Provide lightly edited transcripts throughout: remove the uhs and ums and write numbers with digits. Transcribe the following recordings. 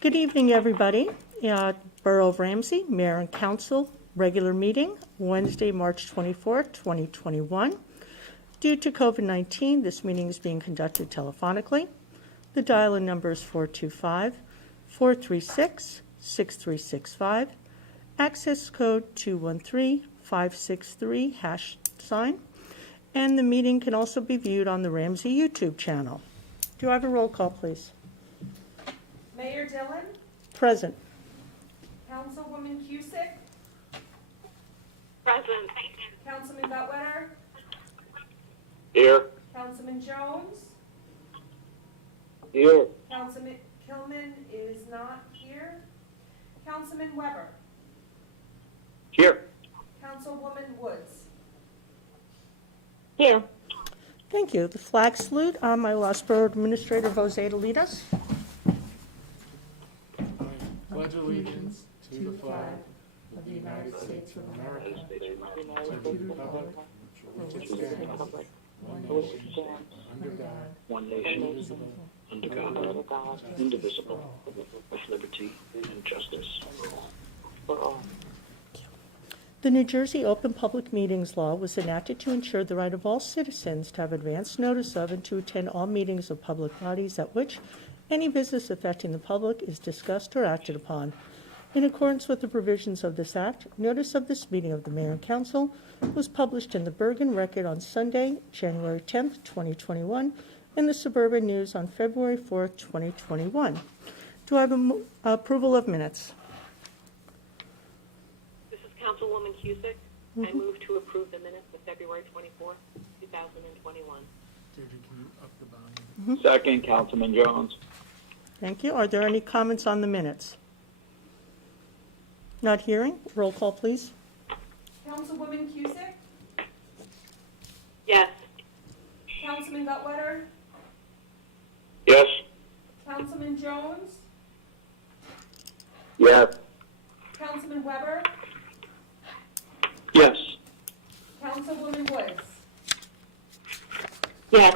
Good evening, everybody. Borough of Ramsey, Mayor and Council, regular meeting, Wednesday, March 24th, 2021. Due to COVID-19, this meeting is being conducted telephonically. The dial-in number is 425-436-6365. Access code 213-563 #. And the meeting can also be viewed on the Ramsey YouTube channel. Do I have a roll call, please? Mayor Dillon, Present. Councilwoman Cusick, Present. Councilman Gutwetter, Here. Councilman Jones, Here. Councilman Kilman is not here, Councilman Weber, Here. Councilwoman Woods. Here. Thank you. The flag salute. My last Borough Administrator, Jose, to lead us. Pledge allegiance to the flag of the United States of America, to the republic which stands one nation, under God, One nation, indivisible, under God, indivisible, with liberty and justice for all. The New Jersey Open Public Meetings Law was enacted to ensure the right of all citizens to have advance notice of and to attend all meetings of public bodies at which any business affecting the public is discussed or acted upon. In accordance with the provisions of this Act, notice of this meeting of the Mayor and Council was published in the Bergen Record on Sunday, January 10th, 2021, and the Suburban News on February 4th, 2021. Do I have approval of minutes? This is Councilwoman Cusick. I move to approve the minutes of February 24th, 2021. Deirdre, can you up the volume? Second, Councilman Jones. Thank you. Are there any comments on the minutes? Not hearing. Roll call, please. Councilwoman Cusick, Yes. Councilman Gutwetter, Yes. Councilman Jones, Yes. Councilman Weber, Yes. Councilwoman Woods. Yes.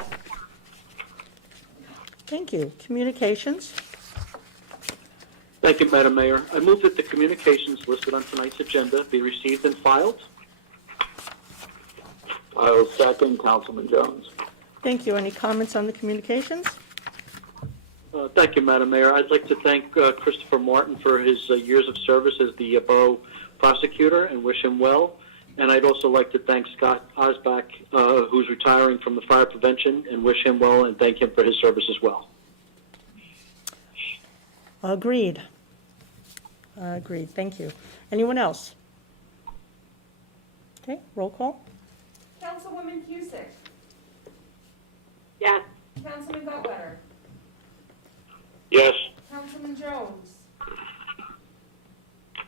Thank you. Communications. Thank you, Madam Mayor. I move that the communications listed on tonight's agenda be received and filed. I will second, Councilman Jones. Thank you. Any comments on the communications? Thank you, Madam Mayor. I'd like to thank Christopher Martin for his years of service as the borough prosecutor and wish him well. And I'd also like to thank Scott Osbach, who's retiring from the fire prevention, and wish him well and thank him for his service as well. Agreed. Agreed. Thank you. Anyone else? Okay, roll call. Councilwoman Cusick, Yes. Councilman Gutwetter, Yes. Councilman Jones,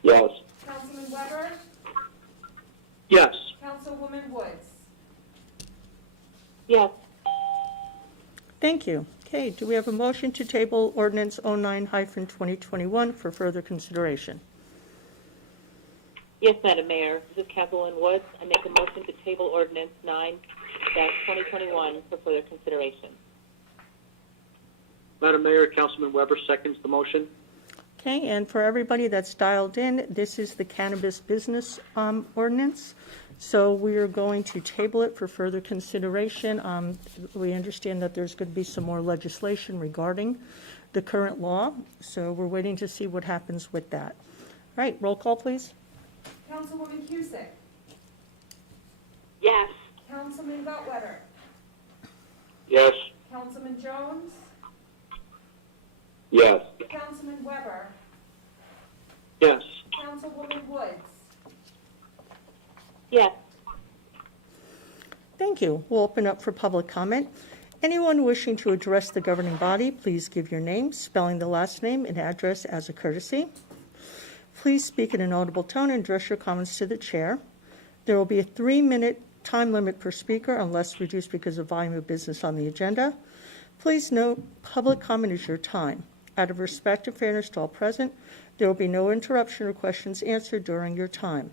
Yes. Councilman Weber, Yes. Councilwoman Woods. Yes. Thank you. Okay, do we have a motion to table ordinance 09-2021 for further consideration? Yes, Madam Mayor. This is Councilwoman Woods. I make a motion to table ordinance 9-2021 for further consideration. Madam Mayor, Councilman Weber seconds the motion. Okay, and for everybody that's dialed in, this is the cannabis business ordinance. So we are going to table it for further consideration. We understand that there's going to be some more legislation regarding the current law, so we're waiting to see what happens with that. All right, roll call, please. Councilwoman Cusick, Yes. Councilman Gutwetter, Yes. Councilman Jones, Yes. Councilman Weber, Yes. Councilwoman Woods. Yes. Thank you. We'll open up for public comment. Anyone wishing to address the governing body, please give your name, spelling the last name, and address as a courtesy. Please speak in an audible tone and address your comments to the chair. There will be a 3-minute time limit per speaker unless reduced because of volume of business on the agenda. Please note, public comment is your time. Out of respect and fairness to all present, there will be no interruption or questions answered during your time.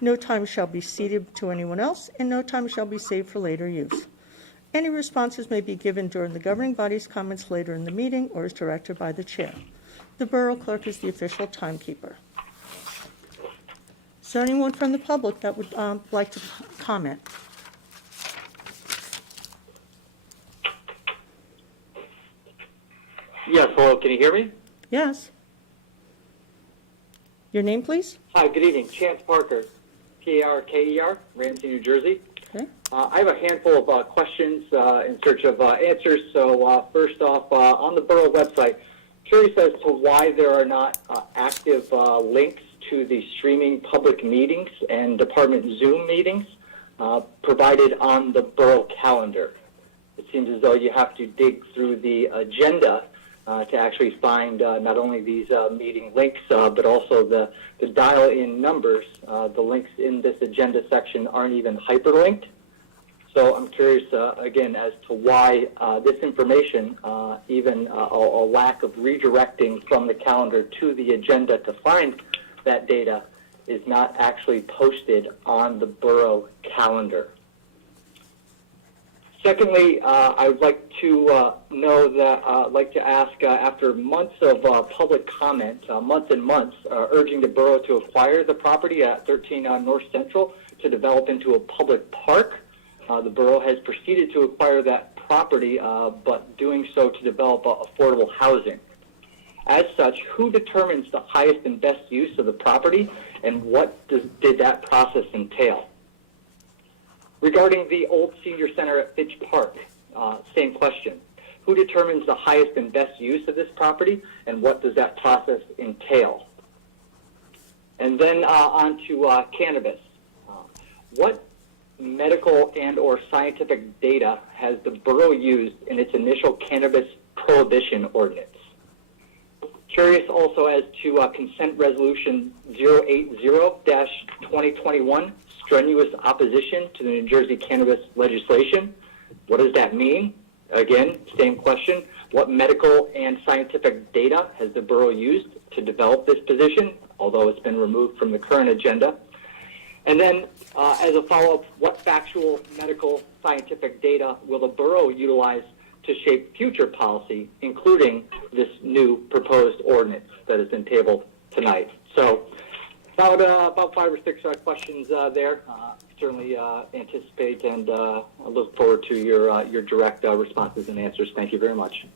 No time shall be ceded to anyone else, and no time shall be saved for later use. Any responses may be given during the governing body's comments later in the meeting or as directed by the chair. The Borough Clerk is the official timekeeper. Is there anyone from the public that would like to comment? Yes, hello, can you hear me? Yes. Your name, please? Hi, good evening. Chance Parker, Parker, Ramsey, New Jersey. Okay. I have a handful of questions in search of answers. So first off, on the borough website, curious as to why there are not active links to the streaming public meetings and department Zoom meetings provided on the borough calendar. It seems as though you have to dig through the agenda to actually find not only these meeting links, but also the dial-in numbers. The links in this agenda section aren't even hyperlinked. So I'm curious, again, as to why this information, even a lack of redirecting from the calendar to the agenda to find that data, is not actually posted on the borough calendar. Secondly, I would like to know that I'd like to ask, after months of public comment, months and months, urging the borough to acquire the property at 13 North Central to develop into a public park, the borough has proceeded to acquire that property, but doing so to develop affordable housing. As such, who determines the highest and best use of the property, and what did that process entail? Regarding the old senior center at Finch Park, same question. Who determines the highest and best use of this property, and what does that process entail? And then on to cannabis. What medical and or scientific data has the borough used in its initial cannabis prohibition ordinance? Curious also as to consent resolution 080-2021, strenuous opposition to the New Jersey cannabis legislation. What does that mean? Again, same question. What medical and scientific data has the borough used to develop this position, although it's been removed from the current agenda? And then, as a follow-up, what factual, medical, scientific data will the borough utilize to shape future policy, including this new proposed ordinance that has been tabled tonight? So, about 5 or 6 questions there. Certainly anticipate and I look forward to your direct responses and answers. Thank you very much.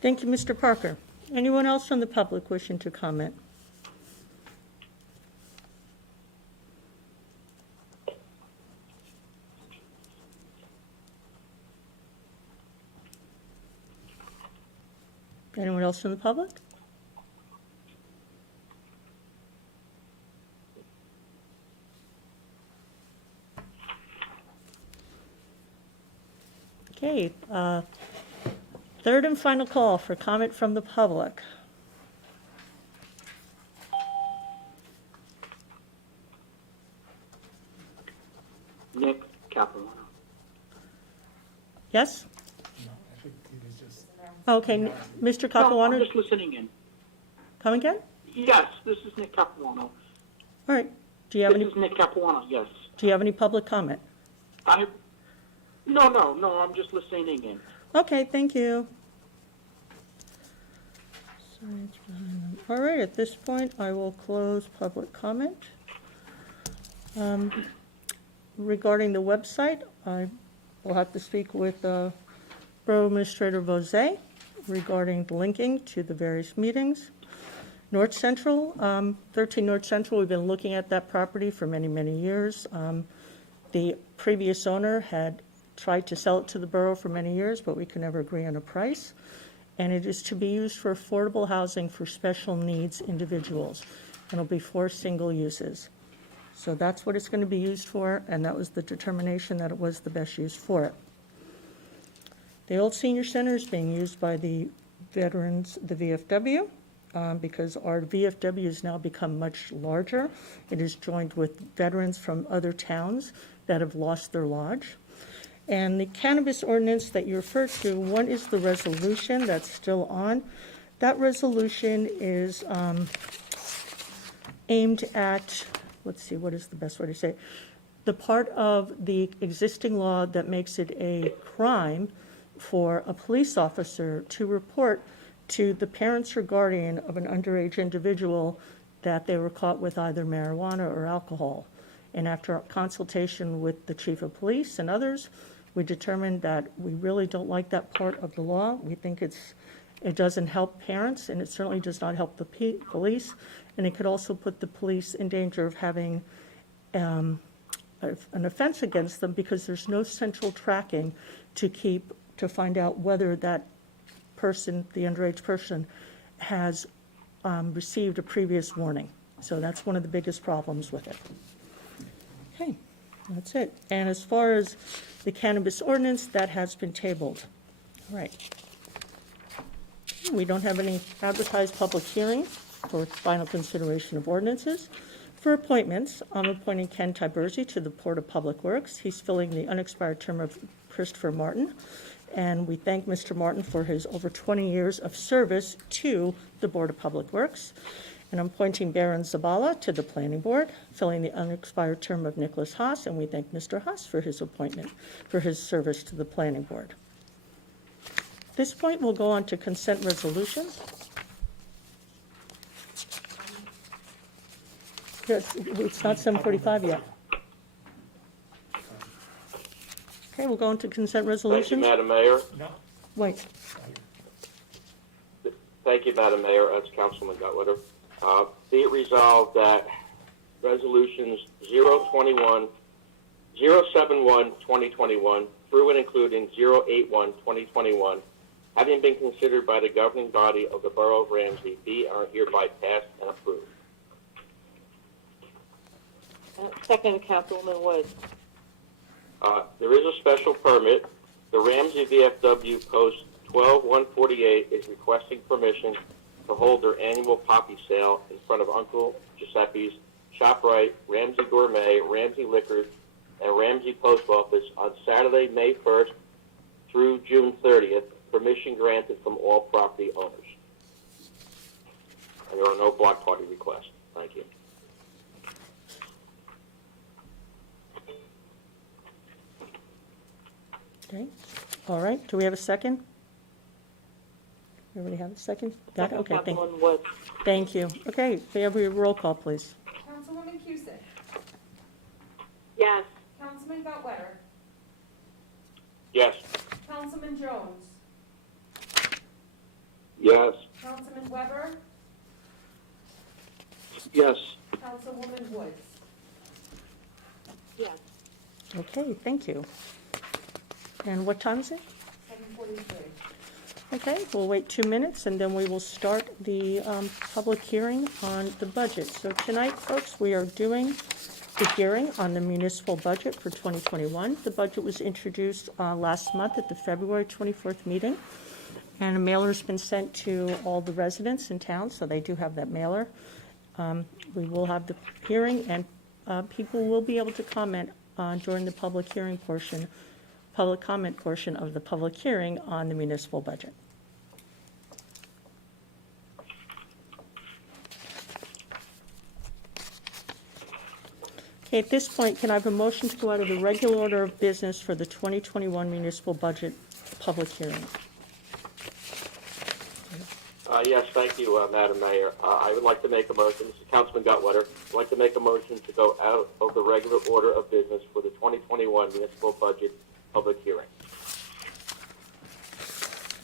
Thank you, Mr. Parker. Anyone else from the public wishing to comment? Anyone else from the public? Okay, third and final call for comment from the public. Nick Capuano. Yes? No, I think it is just, Okay, Mr. No, I'm Capuano, just listening in. come again? Yes, this is Nick Capuano. All right, do you have This any, is Nick Capuano, yes. do you have any public comment? No, I'm just listening in. Okay, thank you. All right, at this point, I will close public comment. Regarding the website, I will have to speak with Borough Administrator Bozay regarding linking to the various meetings. North Central, 13 North Central, we've been looking at that property for many, many years. The previous owner had tried to sell it to the borough for many years, but we could never agree on a price. And it is to be used for affordable housing for special needs individuals. And it'll be 4 single uses. So that's what it's going to be used for, and that was the determination that it was the best use for it. The old senior center is being used by the veterans, the VFW, because our VFW has now become much larger. It is joined with veterans from other towns that have lost their lodge. And the cannabis ordinance that you referred to, one is the resolution that's still on. That resolution is aimed at, let's see, what is the best way to say it? The part of the existing law that makes it a crime for a police officer to report to the parents or guardian of an underage individual that they were caught with either marijuana or alcohol. And after consultation with the chief of police and others, we determined that we really don't like that part of the law. We think it doesn't help parents, and it certainly does not help the police, and it could also put the police in danger of having an offense against them because there's no central tracking to find out whether that person, the underage person, has received a previous warning. So that's one of the biggest problems with it. Okay, that's it. And as far as the cannabis ordinance, that has been tabled. All right. We don't have any advertised public hearing for final consideration of ordinances. For appointments, I'm appointing Ken Tiberzi to the Board of Public Works. He's filling the unexpired term of Christopher Martin. And we thank Mr. Martin for his over 20 years of service to the Board of Public Works. And I'm appointing Baron Zabala to the Planning Board, filling the unexpired term of Nicholas Haas, and we thank Mr. Haas for his appointment, for his service to the Planning Board. At this point, we'll go on to consent resolutions. It's not 7:45 yet. Okay, we'll go on to consent Thank you, resolutions. Madam Mayor. No. Wait, Thank you, Madam Mayor. That's Councilman Gutwitter. Be it resolved that resolutions 071-2021 through and including 081-2021, having been considered by the governing body of the Borough of Ramsey, be and are hereby passed and approved. Second, Councilwoman Wood. There is a special permit. The Ramsey VFW Post 12148 is requesting permission to hold their annual poppy sale in front of Uncle Giuseppe's, ShopRite, Ramsey Gourmet, Ramsey Liquors, and Ramsey Post Office on Saturday, May 1st through June 30th, permission granted from all property owners. And there are no block party requests. Thank you. okay, all right, do we have a second? Everybody have a second? Got it? Okay, Councilwoman Wood. thank you. Okay, may I have a roll call, please? Councilwoman Cusick. Yes. Councilman Gutwetter. Yes. Councilman Jones. Yes. Councilman Weber. Yes. Councilwoman Woods. Yes. Okay, thank you. And what time is it? 7:43. Okay, we'll wait 2 minutes, and then we will start the public hearing on the budget. So tonight, folks, we are doing the hearing on the municipal budget for 2021. The budget was introduced last month at the February 24th meeting, and a mailer has been sent to all the residents in town, so they do have that mailer. We will have the hearing, and people will be able to comment during the public hearing portion, public comment portion of the public hearing on the municipal budget. Okay, at this point, can I have a motion to go out of the regular order of business for the 2021 municipal budget public hearing? Yes, thank you, Madam Mayor. I would like to make a motion, this is Councilman Gutwetter, I'd like to make a motion to go out of the regular order of business for the 2021 municipal budget public hearing.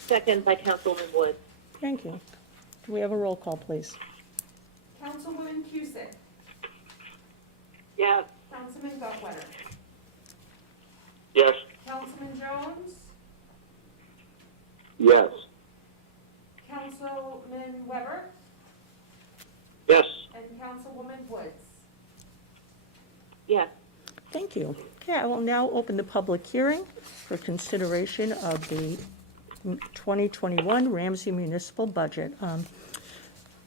Second by Councilwoman Wood. Thank you. Do we have a roll call, please? Councilwoman Cusick. Yes. Councilman Gutwetter. Yes. Councilman Jones. Yes. Councilman Weber. Yes. And Councilwoman Woods. Yes. Thank you. Okay, I will now open the public hearing for consideration of the 2021 Ramsey municipal budget.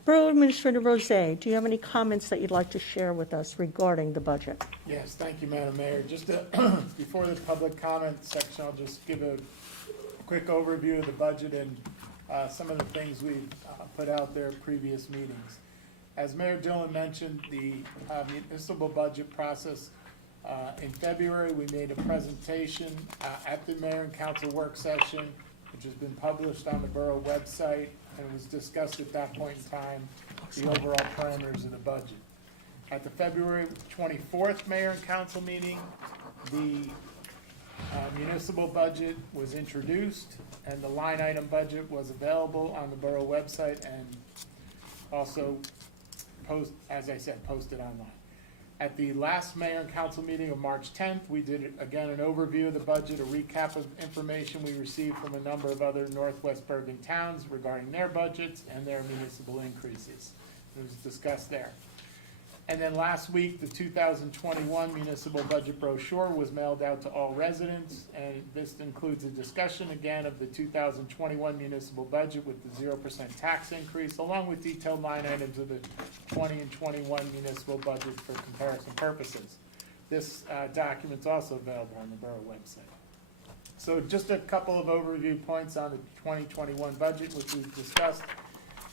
Borough Administrator Rose, do you have any comments that you'd like to share with us regarding the budget? Yes, thank you, Madam Mayor. Just before the public comment section, I'll just give a quick overview of the budget and some of the things we've put out there at previous meetings. As Mayor Dillon mentioned, the municipal budget process, in February, we made a presentation at the Mayor and Council work session, which has been published on the Borough website. and it was discussed at that point in time, the overall parameters of the budget. At the February 24th Mayor and Council meeting, the municipal budget was introduced, and the line item budget was available on the borough website and also posted online. At the last Mayor and Council meeting of March 10th, we did, again, an overview of the budget, a recap of information we received from a number of other Northwest Bergen towns regarding their budgets and their municipal increases. It was discussed there. And then last week, the 2021 municipal budget brochure was mailed out to all residents, and this includes a discussion again of the 2021 municipal budget with the 0% tax increase, along with detailed line items of the 20 and 21 municipal budget for comparison purposes. This document's also available on the borough website. So just a couple of overview points on the 2021 budget, which we've discussed.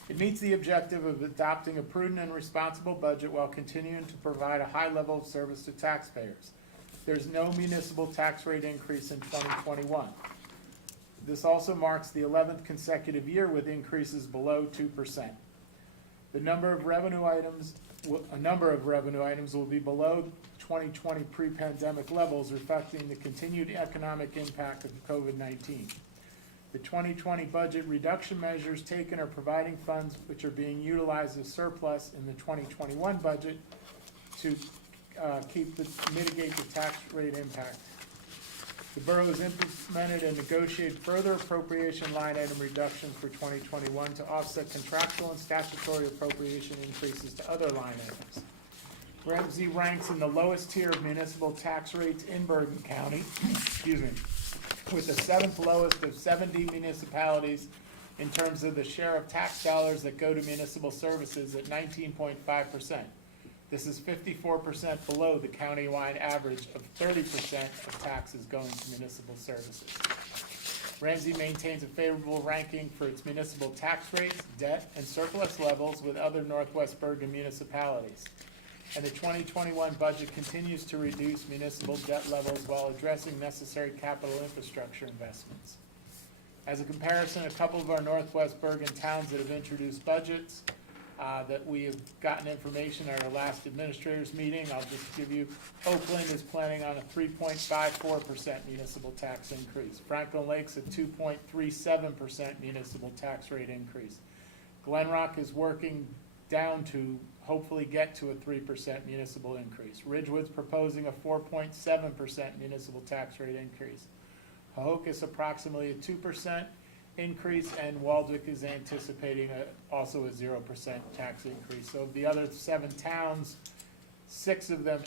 It meets the objective of adopting a prudent and responsible budget while continuing to provide a high level of service to taxpayers. There's no municipal tax rate increase in 2021. This also marks the 11th consecutive year with increases below 2%. A number of revenue items will be below 2020 pre-pandemic levels, reflecting the continued economic impact of COVID-19. The 2020 budget reduction measures taken are providing funds which are being utilized as surplus in the 2021 budget to mitigate the tax rate impact. The borough has implemented and negotiated further appropriation line item reductions for 2021 to offset contractual and statutory appropriation increases to other line items. Ramsey ranks in the lowest tier of municipal tax rates in Bergen County, with the 7th lowest of 70 municipalities in terms of the share of tax dollars that go to municipal services at 19.5%. This is 54% below the county-wide average of 30% of taxes going to municipal services. Ramsey maintains a favorable ranking for its municipal tax rates, debt, and surplus levels with other Northwest Bergen municipalities. And the 2021 budget continues to reduce municipal debt levels while addressing necessary capital infrastructure investments. As a comparison, a couple of our Northwest Bergen towns that have introduced budgets that we have gotten information at our last administrators meeting, I'll just give you, Oakland is planning on a 3.54% municipal tax increase. Franklin Lake's a 2.37% municipal tax rate increase. Glen Rock is working down to hopefully get to a 3% municipal increase. Ridgewood's proposing a 4.7% municipal tax rate increase. Hohokus approximately a 2% increase, and Waldwick is anticipating also a 0% tax increase. So of the other 7 towns, 6 of them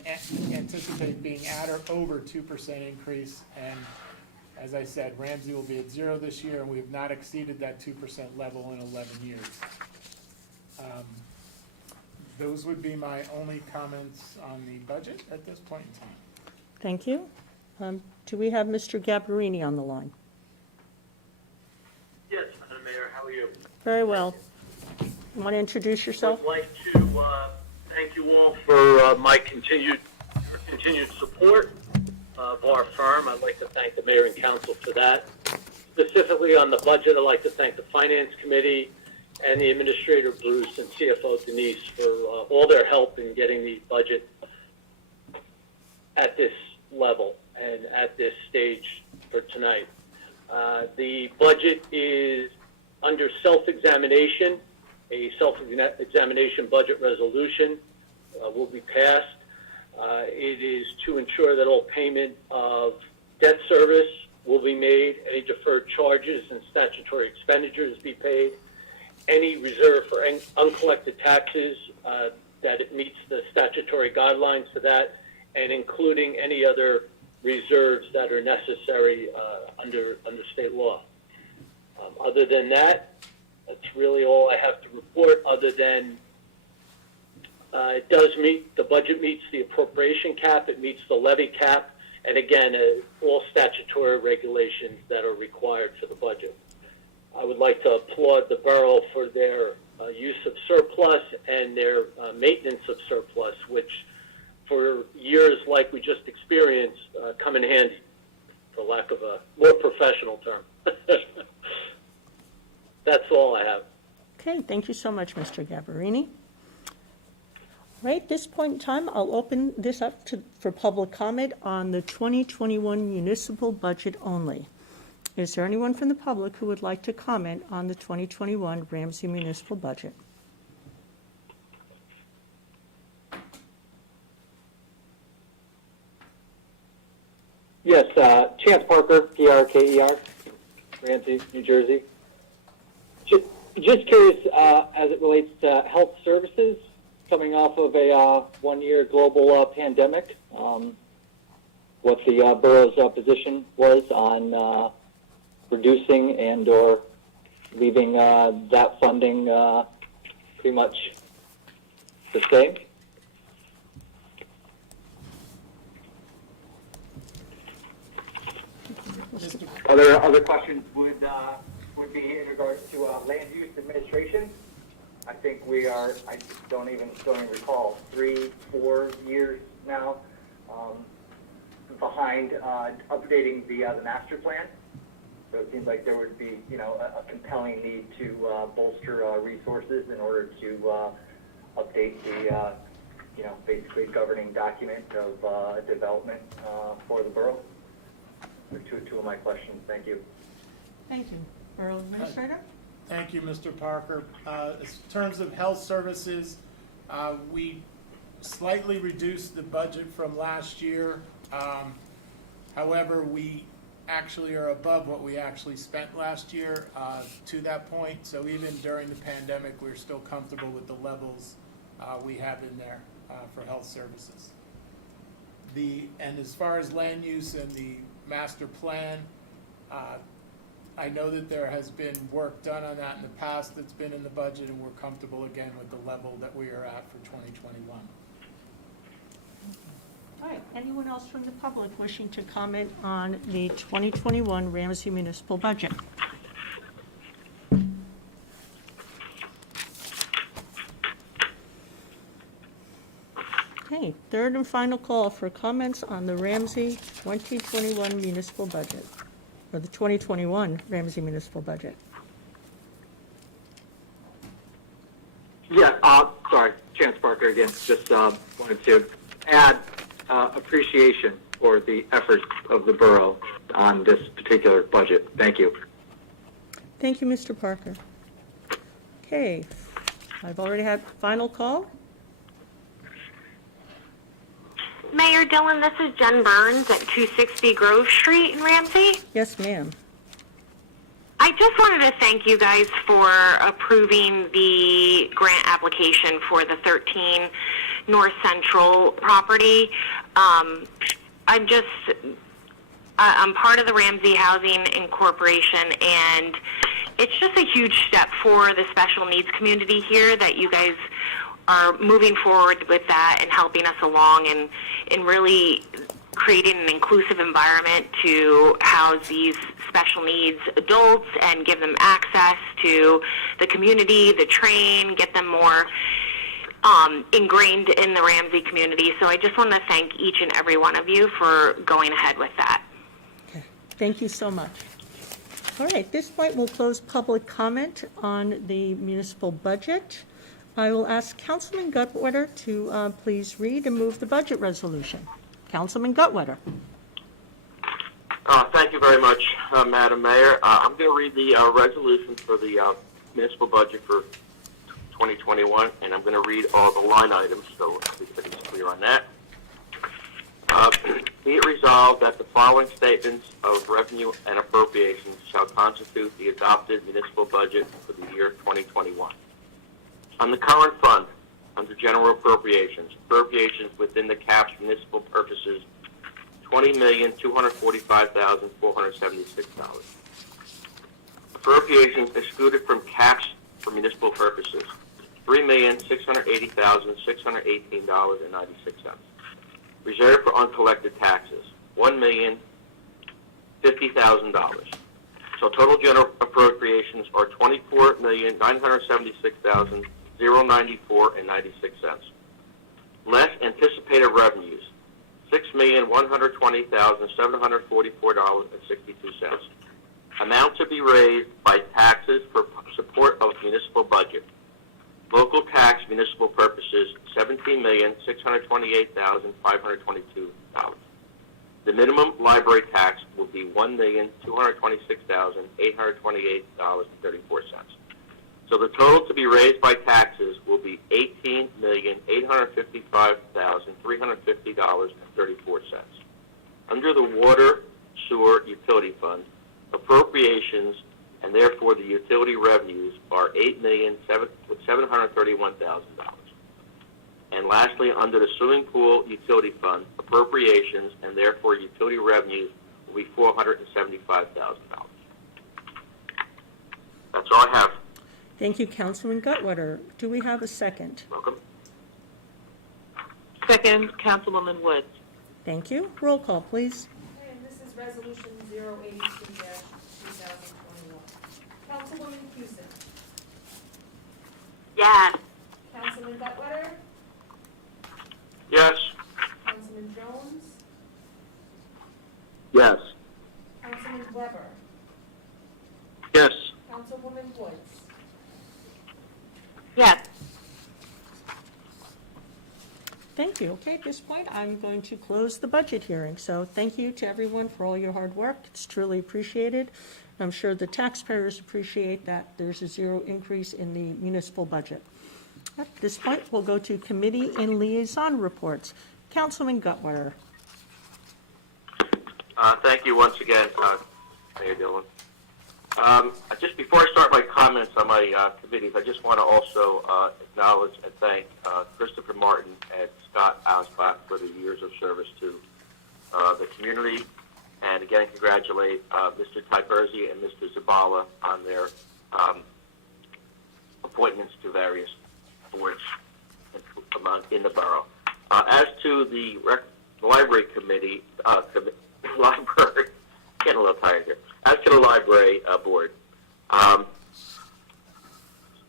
anticipate being at or over 2% increase, and as I said, Ramsey will be at 0 this year, and we have not exceeded that 2% level in 11 years. Those would be my only comments on the budget at this point in time. Thank you. Do we have Mr. Gabarini on the line? Yes, Madam Mayor, how are you? Very well. You want to introduce yourself? I'd like to thank you all for my continued support of our firm. I'd like to thank the Mayor and Council for that. Specifically on the budget, I'd like to thank the Finance Committee and the Administrator Bruce and CFO Denise for all their help in getting the budget at this level and at this stage for tonight. The budget is under self-examination. A self-examination budget resolution will be passed. It is to ensure that all payment of debt service will be made, any deferred charges and statutory expenditures be paid, any reserve for uncollected taxes, that it meets the statutory guidelines for that, and including any other reserves that are necessary under state law. Other than that, that's really all I have to report, other than the budget meets the appropriation cap, it meets the levy cap, and again, all statutory regulations that are required for the budget. I would like to applaud the borough for their use of surplus and their maintenance of surplus, which for years like we just experienced come in handy, for lack of a more professional term. That's all I have. Okay, thank you so much, Mr. Gabarini. Right, at this point in time, I'll open this up for public comment on the 2021 municipal budget only. Is there anyone from the public who would like to comment on the 2021 Ramsey municipal budget? Yes, Chance Parker, P-R-K-E-R, Ramsey, New Jersey. Just curious, as it relates to health services, coming off of a one-year global pandemic, what the borough's position was on reducing and or leaving that funding pretty much the same? Other questions would be in regards to land use administration. I think we are, I don't even recall, 3-4 years now behind updating the master plan. So it seems like there would be, a compelling need to bolster resources in order to update the, basically governing document of development for the borough. Two of my questions. Thank you. Thank you. Borough Administrator? Thank you, Mr. Parker. In terms of health services, we slightly reduced the budget from last year. However, we actually are above what we actually spent last year to that point. So even during the pandemic, we're still comfortable with the levels we have in there for health services. And as far as land use and the master plan, I know that there has been work done on that in the past that's been in the budget, and we're comfortable again with the level that we are at for 2021. All right, anyone else from the public wishing to comment on the 2021 Ramsey municipal budget? Okay, third and final call for comments on the Ramsey 2021 municipal budget, or the 2021 Ramsey municipal budget. Yeah, sorry, Chance Parker again. Just wanted to add appreciation for the efforts of the borough on this particular budget. Thank you. Thank you, Mr. Parker. Okay, I've already had final call. Mayor Dillon, this is Jen Burns at 260 Grove Street in Ramsey. Yes, ma'am. I just wanted to thank you guys for approving the grant application for the 13 North Central property. I'm part of the Ramsey Housing Incorporation, and it's just a huge step for the special needs community here that you guys are moving forward with that and helping us along and really creating an inclusive environment to house these special needs adults and give them access to the community, the train, get them more ingrained in the Ramsey community. So I just want to thank each and every one of you for going ahead with that. Okay, thank you so much. All right, at this point, we'll close public comment on the municipal budget. I will ask Councilman Gutwetter to please read and move the budget resolution. Councilman Gutwetter. Thank you very much, Madam Mayor. I'm going to read the resolution for the municipal budget for 2021, and I'm going to read all the line items so everybody's clear on that. Be it resolved that the following statements of revenue and appropriations shall constitute the adopted municipal budget for the year 2021. On the current fund, under general appropriations within the caps municipal purposes, $20,245,476. Appropriations excluded from caps for municipal purposes, $3,680,618.96. Reserved for uncollected taxes, $1,050,000. So total general appropriations are $24,976,094.96. Less anticipated revenues, $6,120,744.62. Amount to be raised by taxes for support of municipal budget. Local tax municipal purposes, $17,628,522. The minimum library tax will be $1,226,828.34. So the total to be raised by taxes will be $18,855,350.34. Under the Water, Sewer, Utility Fund, appropriations and therefore the utility revenues are $8,731,000. And lastly, under the Swimming Pool Utility Fund, appropriations and therefore utility revenues will be $475,000. That's all I have. Thank you, Councilman Gutwetter. Do we have a second? Welcome. Second, Councilwoman Woods. Thank you. Roll call, please. And this is Resolution 082-2021. Councilwoman Cusick. Yes. Councilman Gutwetter. Yes. Councilman Jones. Yes. Councilman Weber. Yes. Councilwoman Woods. Yes. Thank you. Okay, at this point, I'm going to close the budget hearing. So thank you to everyone for all your hard work. It's truly appreciated. I'm sure the taxpayers appreciate that there's a zero increase in the municipal budget. At this point, we'll go to committee and liaison reports. Councilman Gutwetter. Thank you once again, Mayor Dillon. Just before I start my comments on my committees, I just want to also acknowledge and thank Christopher Martin and Scott Asbach for the years of service to the community, and again congratulate Mr. Tyberzi and Mr. Zabala on their appointments to various boards in the borough. As to the library committee, library, getting a little tired here. As to the library board,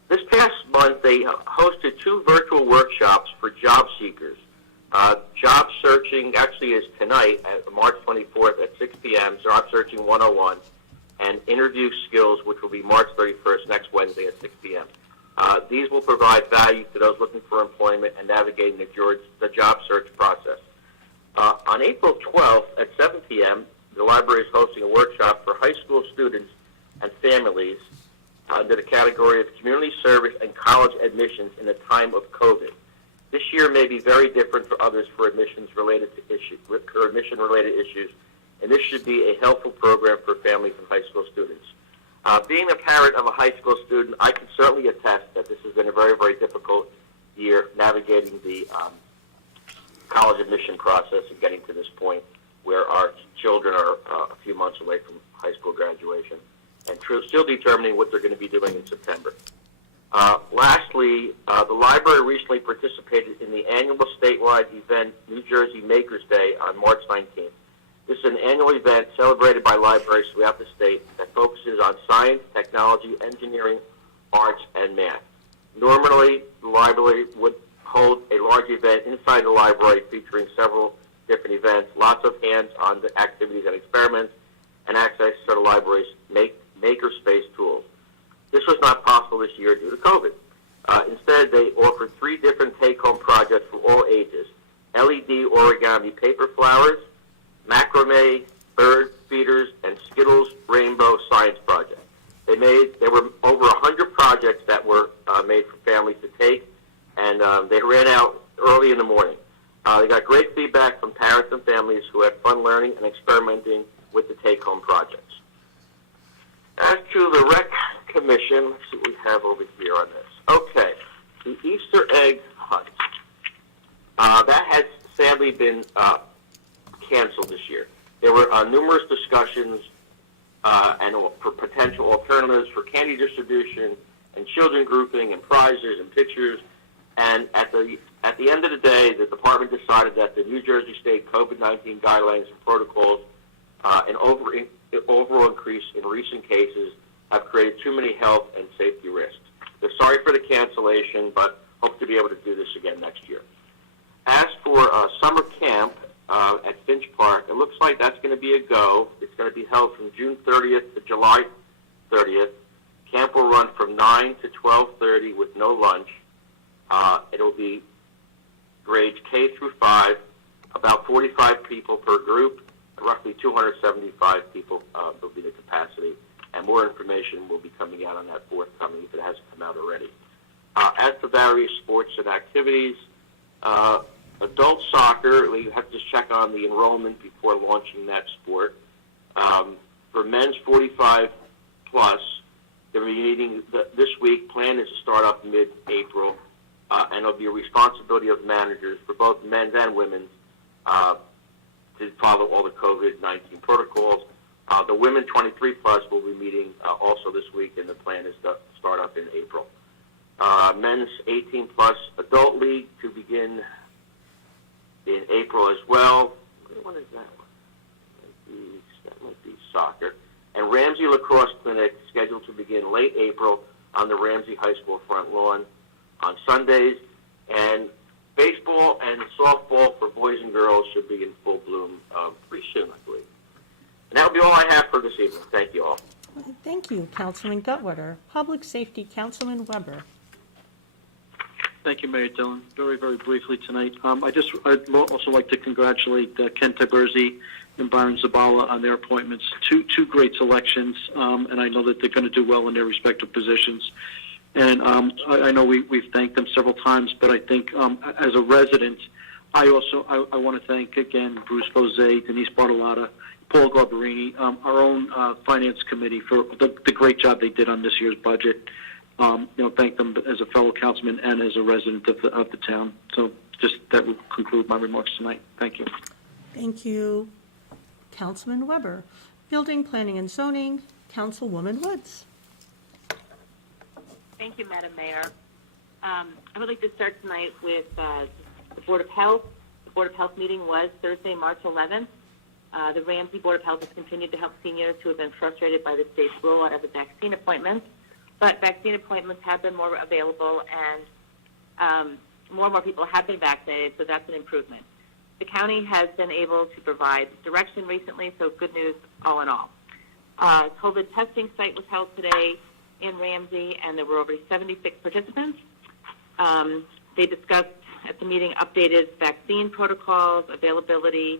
this past month they hosted 2 virtual workshops for job seekers. Job searching actually is tonight, at March 24th at 6 p.m., Job Searching 101, and Interview Skills, which will be March 31st, next Wednesday at 6 p.m. These will provide value to those looking for employment and navigating the job search process. On April 12th at 7 p.m., the library is hosting a workshop for high school students and families under the category of community service and college admissions in the time of COVID. This year may be very different for others for admission-related issues, and this should be a helpful program for families and high school students. Being a parent of a high school student, I can certainly attest that this has been a very, very difficult year navigating the college admission process and getting to this point where our children are a few months away from high school graduation and still determining what they're going to be doing in September. Lastly, the library recently participated in the annual statewide event, New Jersey Makers Day, on March 19th. This is an annual event celebrated by libraries throughout the state that focuses on science, technology, engineering, arts, and math. Normally, the library would hold a large event inside the library featuring several different events, lots of hands-on activities and experiments, and access to the library's makerspace tools. This was not possible this year due to COVID. Instead, they offered 3 different take-home projects for all ages: LED origami paper flowers, macrame bird feeders, and Skittles Rainbow Science Project. There were over 100 projects that were made for families to take, and they ran out early in the morning. They got great feedback from parents and families who had fun learning and experimenting with the take-home projects. As to the Rec Commission, let's see what we have over here on this. Okay, the Easter egg hunt. That has sadly been canceled this year. There were numerous discussions and for potential alternatives for candy distribution and children grouping and prizes and pictures. And at the end of the day, the department decided that the New Jersey State COVID-19 guidelines and protocols and overall increase in recent cases have created too many health and safety risks. They're sorry for the cancellation, but hope to be able to do this again next year. As for summer camp, at Finch Park. It looks like that's going to be a go. It's going to be held from June 30th to July 30th. Camp will run from 9 to 12:30 with no lunch. It'll be grades K through 5, about 45 people per group, roughly 275 people will be the capacity. And more information will be coming out on that forthcoming if it hasn't come out already. As for various sports and activities, adult soccer, we have to check on the enrollment before launching that sport. For men's 45 plus, they're meeting this week. Plan is to start up mid-April, and it'll be a responsibility of managers for both men's and women's to follow all the COVID-19 protocols. The women 23 plus will be meeting also this week, and the plan is to start up in April. Men's 18 plus adult league to begin in April as well. What is that one? That might be soccer. And Ramsey Lacrosse Clinic scheduled to begin late April on the Ramsey High School front lawn on Sundays. And baseball and softball for boys and girls should be in full bloom pretty soon, I believe. And that will be all I have for this evening. Thank you all. Thank you, Councilman Gutwetter. Public Safety, Councilman Weber. Thank you, Mayor Dillon. Very, very briefly tonight. I'd also like to congratulate Ken Tiberzi and Byron Zabala on their appointments. Two great selections, and I know that they're going to do well in their respective positions. And I know we've thanked them several times, but I think as a resident, I want to thank again Bruce Bozay, Denise Bartolotta, Paul Garbarini, our own finance committee for the great job they did on this year's budget. Thank them as a fellow councilman and as a resident of the town. So just that will conclude my remarks tonight. Thank you. Thank you, Councilman Weber. Building, Planning, and Zoning, Councilwoman Woods. Thank you, Madam Mayor. I would like to start tonight with the Board of Health. The Board of Health meeting was Thursday, March 11th. The Ramsey Board of Health has continued to help seniors who have been frustrated by the state's rollout of the vaccine appointments. But vaccine appointments have been more available, and more people have been vaccinated, so that's an improvement. The county has been able to provide direction recently, so good news all in all. COVID testing site was held today in Ramsey, and there were over 76 participants. They discussed at the meeting updated vaccine protocols, availability,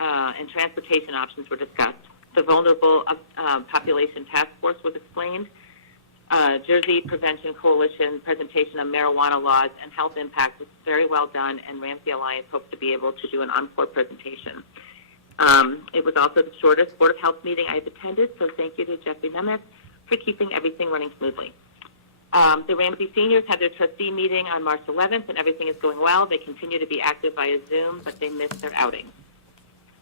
and transportation options were discussed. The Vulnerable Population Task Force was explained. Jersey Prevention Coalition presentation of marijuana laws and health impact was very well done, and Ramsey Alliance hopes to be able to do an encore presentation. It was also the shortest Board of Health meeting I've attended, so thank you to Jeffrey Nemeth for keeping everything running smoothly. The Ramsey seniors had their trustee meeting on March 11th, and everything is going well. They continue to be active via Zoom, but they missed their outing.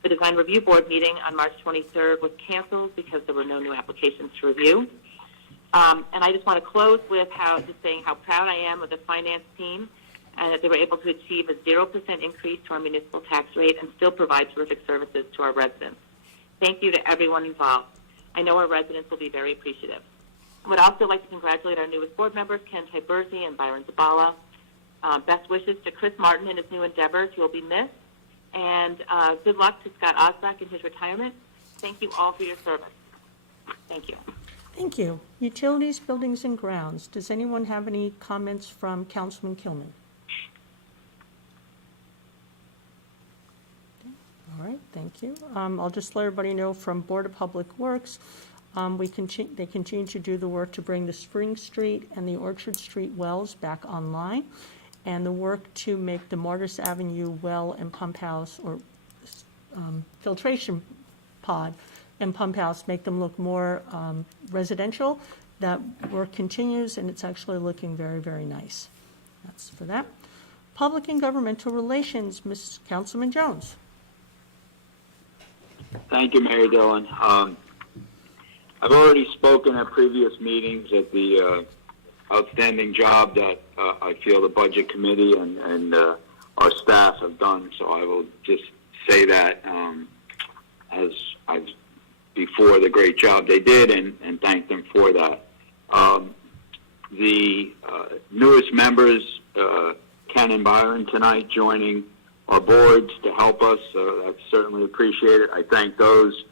The Design Review Board meeting on March 23rd was canceled because there were no new applications to review. And I just want to close with just saying how proud I am of the finance team and that they were able to achieve a 0% increase to our municipal tax rate and still provide terrific services to our residents. Thank you to everyone involved. I know our residents will be very appreciative. I would also like to congratulate our newest board members, Ken Tiberzi and Byron Zabala. Best wishes to Chris Martin in his new endeavors. He will be missed. And good luck to Scott Osbach in his retirement. Thank you all for your service. Thank you. Thank you. Utilities, Buildings, and Grounds. Does anyone have any comments from Councilman Kilman? All right, thank you. I'll just let everybody know from Board of Public Works, they continue to do the work to bring the Spring Street and the Orchard Street wells back online, and the work to make the Martis Avenue well and pump house or filtration pod and pump house, make them look more residential. That work continues, and it's actually looking very, very nice. That's for that. Public and Governmental Relations, Ms. Councilman Jones. Thank you, Mayor Dillon. I've already spoken at previous meetings at the outstanding job that I feel the Budget Committee and our staff have done, so I will just say that as I've before the great job they did and thank them for that. The newest members, Ken and Byron, tonight joining our boards to help us. That's certainly appreciated. I thank those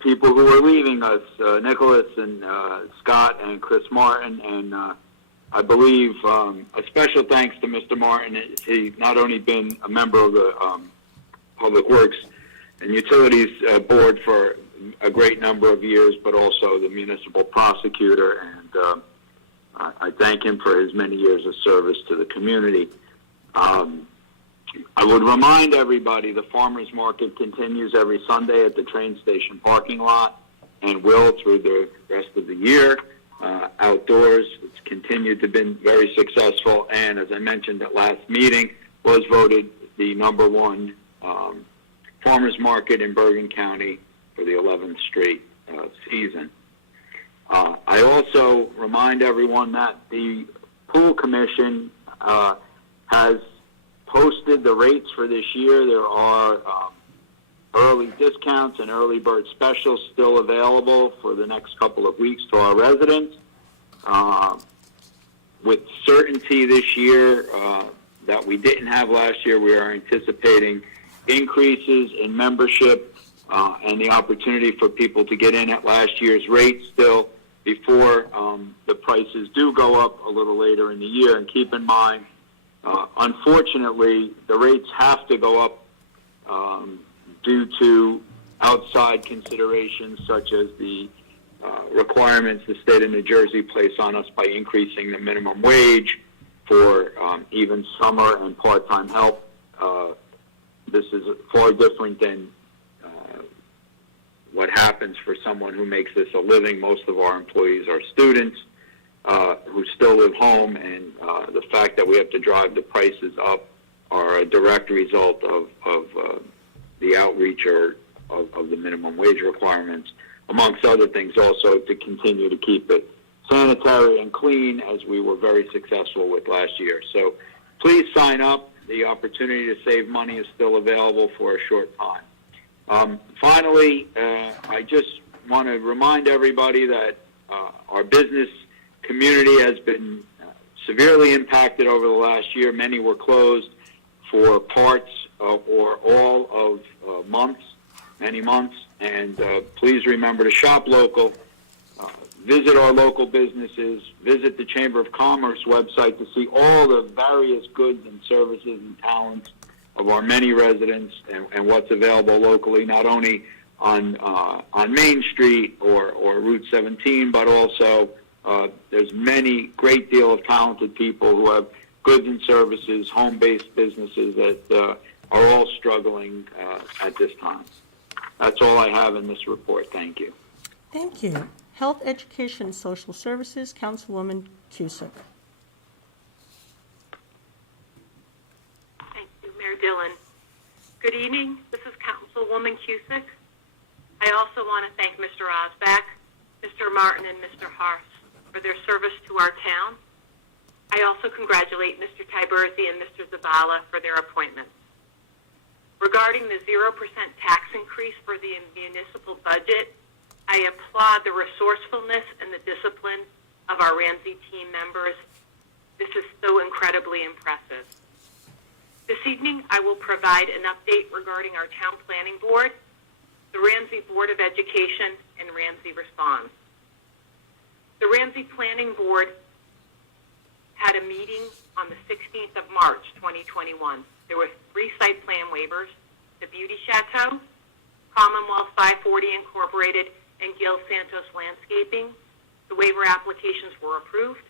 people who are leaving us, Nicholas and Scott and Chris Martin, and I believe a special thanks to Mr. Martin. He's not only been a member of the Public Works and Utilities Board for a great number of years, but also the municipal prosecutor, and I thank him for his many years of service to the community. I would remind everybody the farmers market continues every Sunday at the train station parking lot and will through the rest of the year. Outdoors, it's continued to be very successful, and as I mentioned at last meeting, was voted the #1 farmers market in Bergen County for the 11th straight season. I also remind everyone that the Pool Commission has posted the rates for this year. There are early discounts and early bird specials still available for the next couple of weeks to our residents. With certainty this year that we didn't have last year, we are anticipating increases in membership and the opportunity for people to get in at last year's rate still before the prices do go up a little later in the year. And keep in mind, unfortunately, the rates have to go up due to outside considerations such as the requirements the state of New Jersey place on us by increasing the minimum wage for even summer and part-time help. This is far different than what happens for someone who makes this a living. Most of our employees are students who still live home, and the fact that we have to drive the prices up are a direct result of the outreach or of the minimum wage requirements, amongst other things, also to continue to keep it sanitary and clean, as we were very successful with last year. So please sign up. The opportunity to save money is still available for a short time. Finally, I just want to remind everybody that our business community has been severely impacted over the last year. Many were closed for parts or all of many months. And please remember to shop local, visit our local businesses, visit the Chamber of Commerce website to see all the various goods and services and talents of our many residents and what's available locally, not only on Main Street or Route 17, but also there's many great deal of talented people who have goods and services, home-based businesses that are all struggling at this time. That's all I have in this report. Thank you. Thank you. Health, Education, and Social Services, Councilwoman Cusick. Thank you, Mayor Dillon. Good evening. This is Councilwoman Cusick. I also want to thank Mr. Osbach, Mr. Martin, and Mr. Haas for their service to our town. I also congratulate Mr. Tiberzi and Mr. Zabala for their appointments. Regarding the 0% tax increase for the municipal budget, I applaud the resourcefulness and the discipline of our Ramsey team members. This is so incredibly impressive. This evening, I will provide an update regarding our Town Planning Board, the Ramsey Board of Education, and Ramsey Responds. The Ramsey Planning Board had a meeting on the 16th of March, 2021. There were 3 site plan waivers: the Beauty Chateau, Commonwealth 540 Incorporated, and Gil Santos Landscaping. The waiver applications were approved.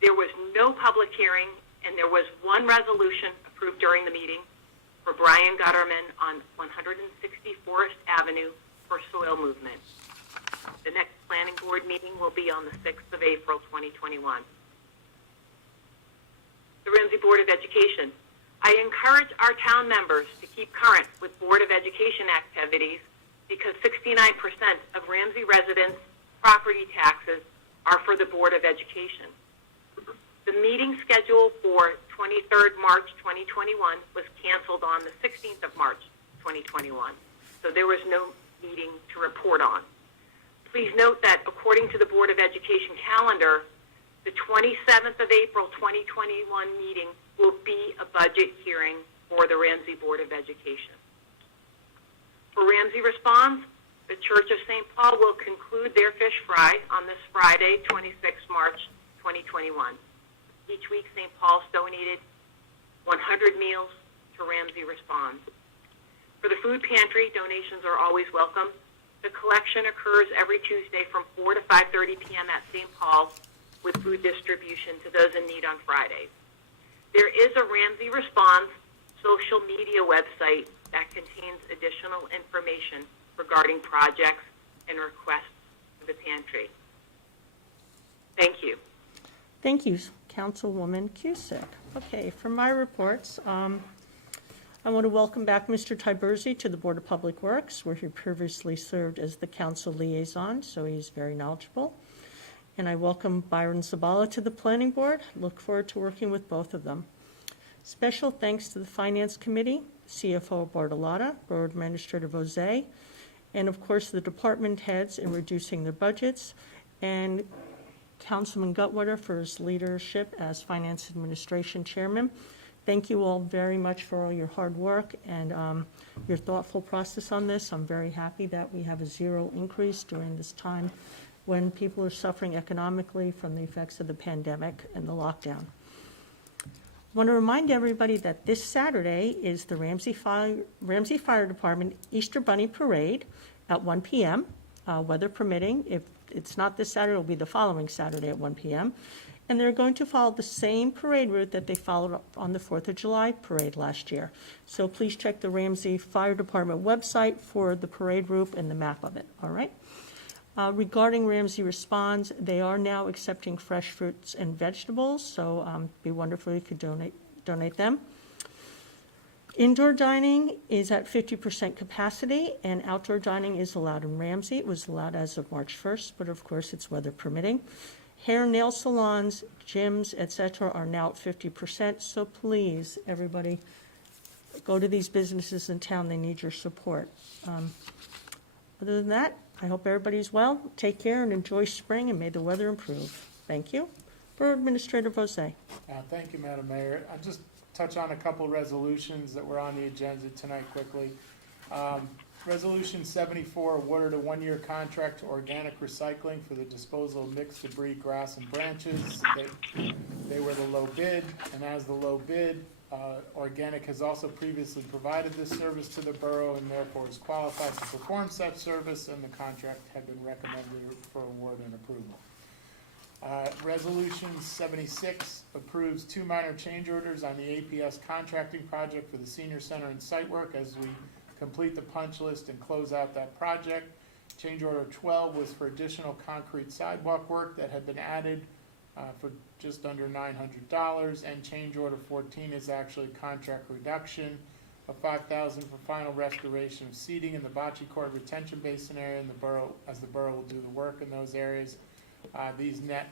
There was no public hearing, and there was 1 resolution approved during the meeting for Brian Gutterman on 160 Forest Avenue for soil movement. The next planning board meeting will be on the 6th of April, 2021. The Ramsey Board of Education. I encourage our town members to keep current with Board of Education activities because 69% of Ramsey residents' property taxes are for the Board of Education. The meeting scheduled for 23rd March 2021 was canceled on the 16th of March 2021, so there was no meeting to report on. Please note that according to the Board of Education calendar, the 27th of April 2021 meeting will be a budget hearing for the Ramsey Board of Education. For Ramsey Responds, the Church of St. Paul will conclude their fish fry on this Friday, 26 March 2021. Each week, St. Paul's donated 100 meals to Ramsey Responds. For the food pantry, donations are always welcome. The collection occurs every Tuesday from 4 to 5:30 p.m. at St. Paul's, with food distribution to those in need on Fridays. There is a Ramsey Responds social media website that contains additional information regarding projects and requests for the pantry. Thank you. Thank you, Councilwoman Cusick. Okay, for my reports, I want to welcome back Mr. Tiberzi to the Board of Public Works, where he previously served as the council liaison, so he's very knowledgeable. And I welcome Byron Zabala to the Planning Board. Look forward to working with both of them. Special thanks to the Finance Committee, CFO Bartolotta, Borough Administrator Vosé, and of course the department heads in reducing their budgets, and Councilman Gutwetter for his leadership as Finance Administration Chairman. Thank you all very much for all your hard work and your thoughtful process on this. I'm very happy that we have a zero increase during this time when people are suffering economically from the effects of the pandemic and the lockdown. I want to remind everybody that this Saturday is the Ramsey Fire Department Easter Bunny Parade at 1 p.m., weather permitting. If it's not this Saturday, it'll be the following Saturday at 1 p.m., and they're going to follow the same parade route that they followed on the 4th of July parade last year. So please check the Ramsey Fire Department website for the parade route and the map of it, all right? Regarding Ramsey Responds, they are now accepting fresh fruits and vegetables, so it'd be wonderful if you could donate them. Indoor dining is at 50% capacity, and outdoor dining is allowed in Ramsey. It was allowed as of March 1st, but of course it's weather permitting. Hair and nail salons, gyms, etc. are now at 50%, so please, everybody, go to these businesses in town. They need your support. Other than that, I hope everybody's well. Take care and enjoy spring, and may the weather improve. Thank you. Borough Administrator Vosé. Thank you, Madam Mayor. I'll just touch on a couple resolutions that were on the agenda tonight quickly. Resolution 74 awarded a one-year contract to Organic Recycling for the disposal of mixed debris, grass, and branches. They were the low bid, and as the low bid, Organic has also previously provided this service to the borough and therefore is qualified to perform such service, and the contract had been recommended for award and approval. Resolution 76 approves 2 minor change orders on the APS contracting project for the senior center and site work as we complete the punch list and close out that project. Change order 12 was for additional concrete sidewalk work that had been added for just under $900, and change order 14 is actually contract reduction of $5,000 for final restoration of seating in the bocce court retention basin area in the borough, as the borough will do the work in those areas. These net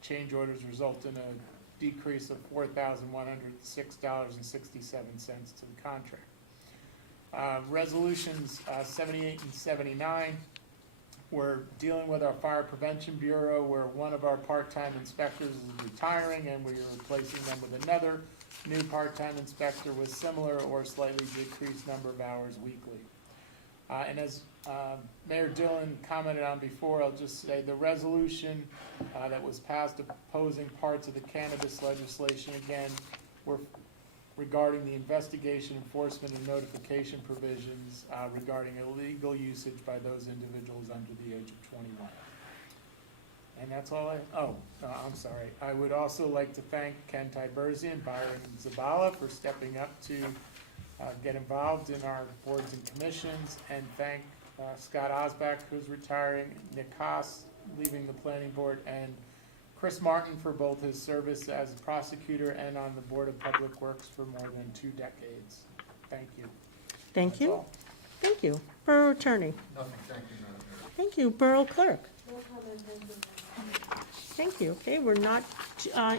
change orders result in a decrease of $4,106.67 to the contract. Resolutions 78 and 79. We're dealing with our Fire Prevention Bureau, where one of our part-time inspectors is retiring, and we are replacing them with another new part-time inspector with similar or slightly decreased number of hours weekly. And as Mayor Dillon commented on before, I'll just say the resolution that was passed opposing parts of the cannabis legislation, again, were regarding the investigation, enforcement, and notification provisions regarding illegal usage by those individuals under the age of 21. And that's all I'm sorry. I would also like to thank Ken Tiberzi and Byron Zabala for stepping up to get involved in our boards and commissions, and thank Scott Osbach, who's retiring, Nick Haas, leaving the planning board, and Chris Martin for both his service as a prosecutor and on the Board of Public Works for more than 2 decades. Thank you. Thank That's you. all. Thank you. Borough Attorney. Nothing, thank you, Madam Mayor. Thank you. Borough Clerk. No comment, thank you. Thank you. Okay, we're not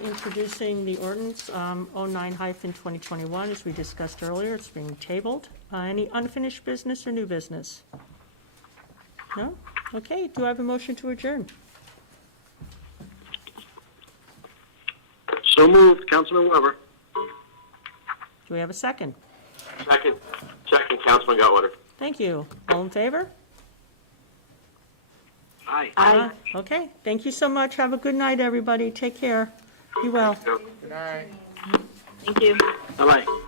introducing the ordinance 09-2021 as we discussed earlier. It's being tabled. Any unfinished business or new business? No? Okay, do I have a motion to adjourn? So moved, Councilman Weber. Do we have a second? Second, Councilman Gottlieb. Thank you. All in favor? Aye. Okay, thank you so much. Have a good night, everybody. Take care. Be well. Good night. Thank you. Bye-bye.